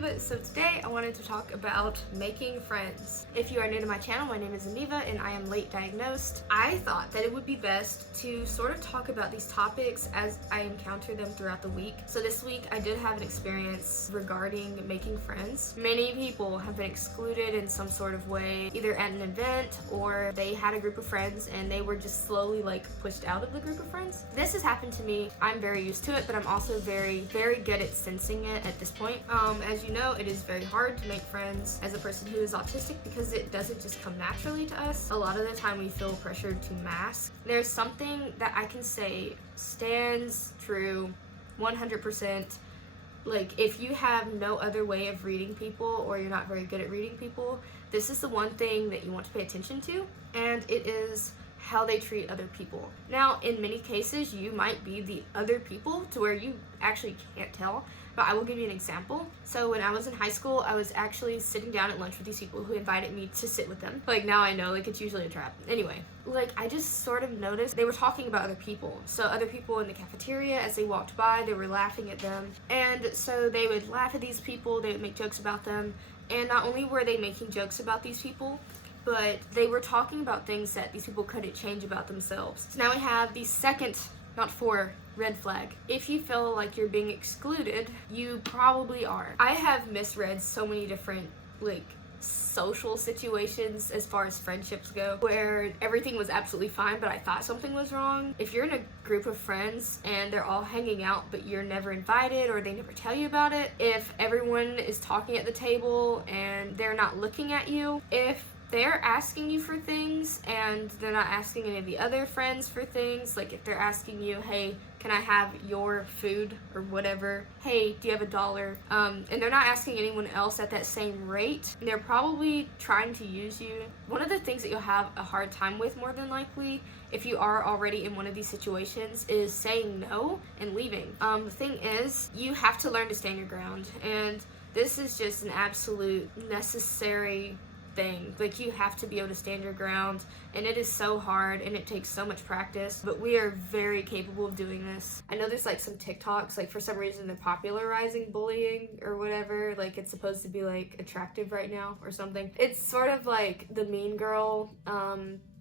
YouTube. So today I wanted to talk about making friends. If you are new to my channel, my name is Aniva and I am late diagnosed. I thought that it would be best to sort of talk about these topics as I encounter them throughout the week. So this week I did have an experience regarding making friends. Many people have been excluded in some sort of way, either at an event or they had a group of friends and they were just slowly pushed out of the group of friends. This has happened to me. I'm very used to it, but I'm also very good at sensing it at this point. As you know, it is very hard to make friends as a person who is autistic because it doesn't just come naturally to us. A lot of the time we feel pressured to mask. There's something that I can say stands true 100%. If you have no other way of reading people or you're not very good at reading people, this is the one thing that you want to pay attention to, and it is how they treat other people. Now, in many cases, you might be the other people to where you actually can't tell, but I will give you an example. So when I was in high school, I was actually sitting down at lunch with these people who invited me to sit with them. Now I know, it's usually a trap. Anyway, I just sort of noticed they were talking about other people. So other people in the cafeteria, as they walked by, they were laughing at them. And so they would laugh at these people, they would make jokes about them. And not only were they making jokes about these people, but they were talking about things that these people couldn't change about themselves. So now we have the second, not four, red flag. If you feel like you're being excluded, you probably are. I have misread so many different social situations as far as friendships go, where everything was absolutely fine but I thought something was wrong. If you're in a group of friends and they're all hanging out but you're never invited or they never tell you about it, if everyone is talking at the table and they're not looking at you, if they're asking you for things and they're not asking any of the other friends for things, if they're asking you, hey, can I have your food or whatever, hey, do you have $1, and they're not asking anyone else at that same rate, they're probably trying to use you. One of the things that you'll have a hard time with, more than likely, if you are already in one of these situations, is saying no and leaving. The thing is, you have to learn to stand your ground, and this is just an absolute necessary thing. You have to be able to stand your ground, and it is so hard and it takes so much practice, but we are very capable of doing this. I know there's some TikToks, for some reason they're popularizing bullying or whatever, it's supposed to be attractive right now or something. It's sort of the mean girl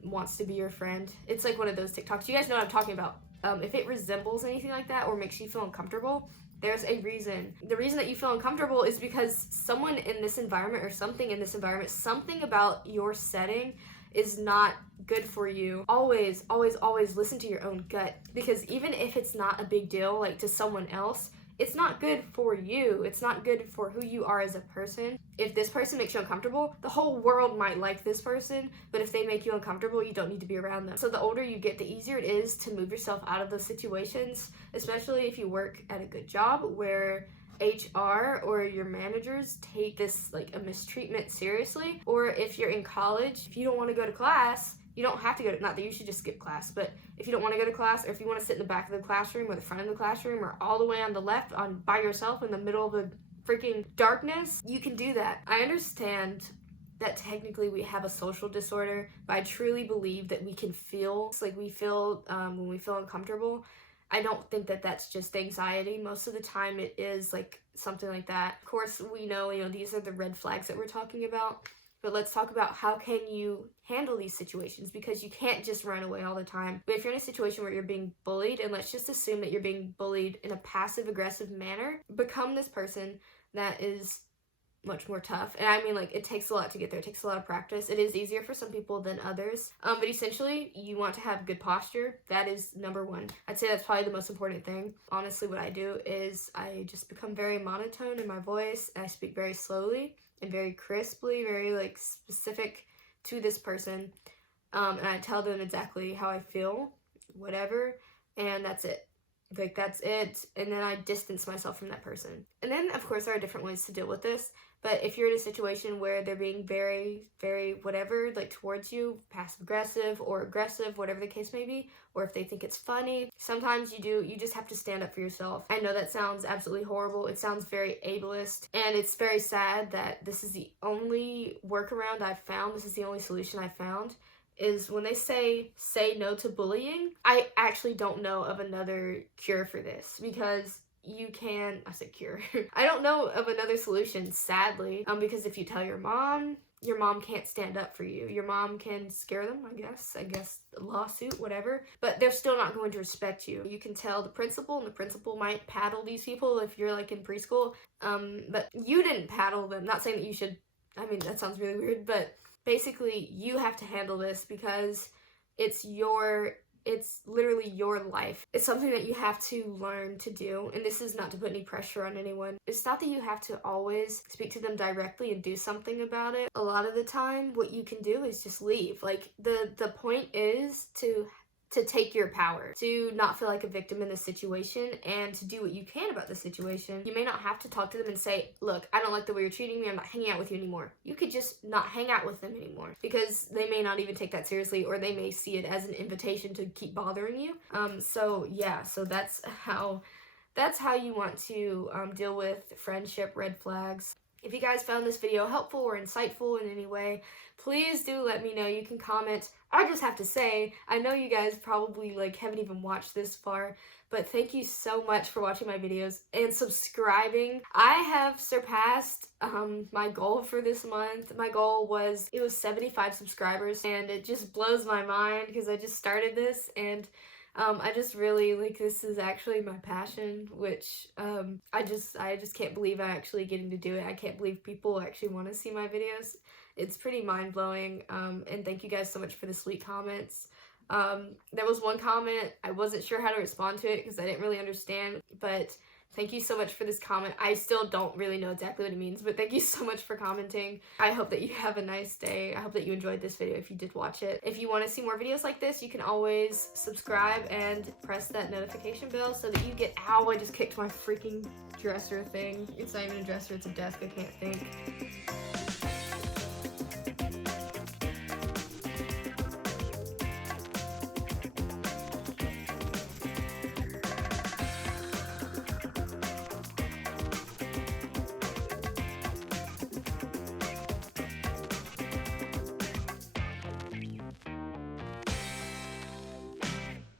wants to be your friend. It's one of those TikToks. You guys know what I'm talking about. If it resembles anything like that or makes you feel uncomfortable, there's a reason. The reason that you feel uncomfortable is because someone in this environment or something in this environment, something about your setting is not good for you. Always listen to your own gut, because even if it's not a big deal to someone else, it's not good for you. It's not good for who you are as a person. If this person makes you uncomfortable, the whole world might like this person, but if they make you uncomfortable, you don't need to be around them. So the older you get, the easier it is to move yourself out of those situations, especially if you work at a good job where HR or your managers take this a mistreatment seriously. Or if you're in college, if you don't want to go to class, you don't have to go to, not that you should just skip class, but if you don't want to go to class, or if you want to sit in the back of the classroom or the front of the classroom or all the way on the left by yourself in the middle of the freaking darkness, you can do that. I understand that technically we have a social disorder, but I truly believe that we can feel, we feel when we feel uncomfortable. I don't think that that's just anxiety. Most of the time it is something like that. Of course, we know, these are the red flags that we're talking about. But let's talk about how can you handle these situations, because you can't just run away all the time. But if you're in a situation where you're being bullied, and let's just assume that you're being bullied in a passive-aggressive manner, become this person that is much more tough. And I mean, it takes a lot to get there. It takes a lot of practice. It is easier for some people than others. But essentially, you want to have good posture. That is number one. I'd say that's probably the most important thing. Honestly, what I do is I just become very monotone in my voice. I speak very slowly and very crisply, very specific to this person. And I tell them exactly how I feel, whatever, and that's it. That's it. And then I distance myself from that person. And then, of course, there are different ways to deal with this. But if you're in a situation where they're being very whatever, towards you, passive-aggressive or aggressive, whatever the case may be, or if they think it's funny, sometimes you just have to stand up for yourself. I know that sounds absolutely horrible. It sounds very ableist, and it's very sad that this is the only workaround I've found. This is the only solution I've found, is when they say no to bullying. I actually don't know of another cure for this, because you can, I said cure. I don't know of another solution, sadly, because if you tell your mom can't stand up for you. Your mom can scare them, I guess, lawsuit, whatever, but they're still not going to respect you. You can tell the principal, and the principal might paddle these people if you're like in preschool, but you didn't paddle them. Not saying that you should, I mean, that sounds really weird, but basically you have to handle this because it's literally your life. It's something that you have to learn to do, and this is not to put any pressure on anyone. It's not that you have to always speak to them directly and do something about it. A lot of the time, what you can do is just leave. Like, the point is to take your power, to not feel like a victim in the situation, and to do what you can about the situation. You may not have to talk to them and say, look, I don't like the way you're treating me, I'm not hanging out with you anymore. You could just not hang out with them anymore, because they may not even take that seriously, or they may see it as an invitation to keep bothering you. So that's how you want to deal with friendship red flags. If you guys found this video helpful or insightful in any way, please do let me know. You can comment. I just have to say, I know you guys probably haven't even watched this far, but thank you so much for watching my videos and subscribing. I have surpassed my goal for this month. My goal was 75 subscribers, and it just blows my mind because I just started this, and I just really, this is actually my passion, which I just can't believe I'm actually getting to do it. I can't believe people actually want to see my videos. It's pretty mind-blowing, and thank you guys so much for the sweet comments. There was one comment, I wasn't sure how to respond to it because I didn't really understand, but thank you so much for this comment. I still don't really know exactly what it means, but thank you so much for commenting. I hope that you have a nice day. I hope that you enjoyed this video if you did watch it. If you want to see more videos like this, you can always subscribe and press that notification bell so that you get, ow, I just kicked my freaking dresser thing. It's not even a dresser, it's a desk, I can't think.